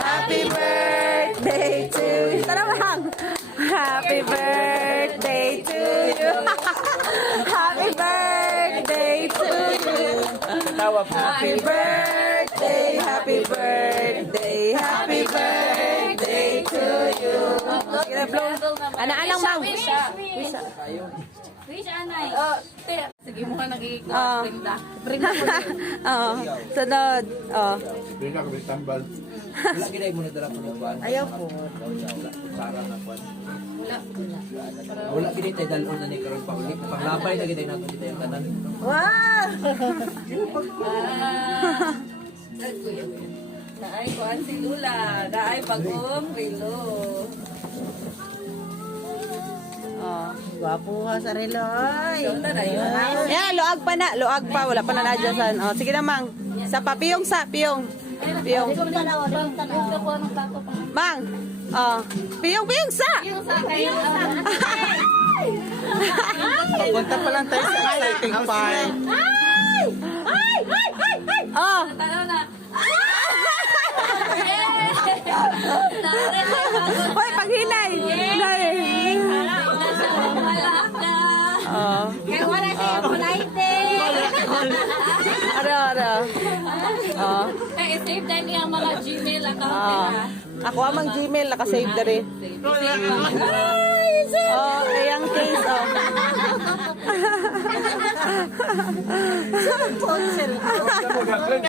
Happy birthday to you. Tara bang? Happy birthday to you. Happy birthday to you. Tawa po. Happy birthday, happy birthday, happy birthday to you. Sige na, blow. Ana-anang mang. Wish, anay. Sige mo ka nag-iikot. Oh. Bring na ko din. Oo. Sunod. Oh. Bili na kami tambal. Wala ginay mo na dala po ng kwan. Ayaw po. Sarang na kwan. Wala. Wala ginay tayo dalon na ni karon pa ulit. Panglabay na ginay nato dito yung tanan. Wow! Naay kuan si Lula. Naay pag-ong relo. Oh. Gwapo ka sa relo. Ay. Na yun. Yeah, luag pa na. Luag pa. Wala pa na nadyasan. Oh, sige na, mang. Sa pa. Piyong sa. Piyong. Piyong. Mang. Oh. Piyong, piyong sa. Papunta pa lang tayo sa exciting part. Oh. Tanaw na. Hoy, paghinay. Hinay. Malak na. Oh. Kaya wala siya polite. Ara. Oh. Kaya save na niya ang mga Gmail account Oh. nila. Ako amang Gmail nakasave na rin. Oh, ayang case oh.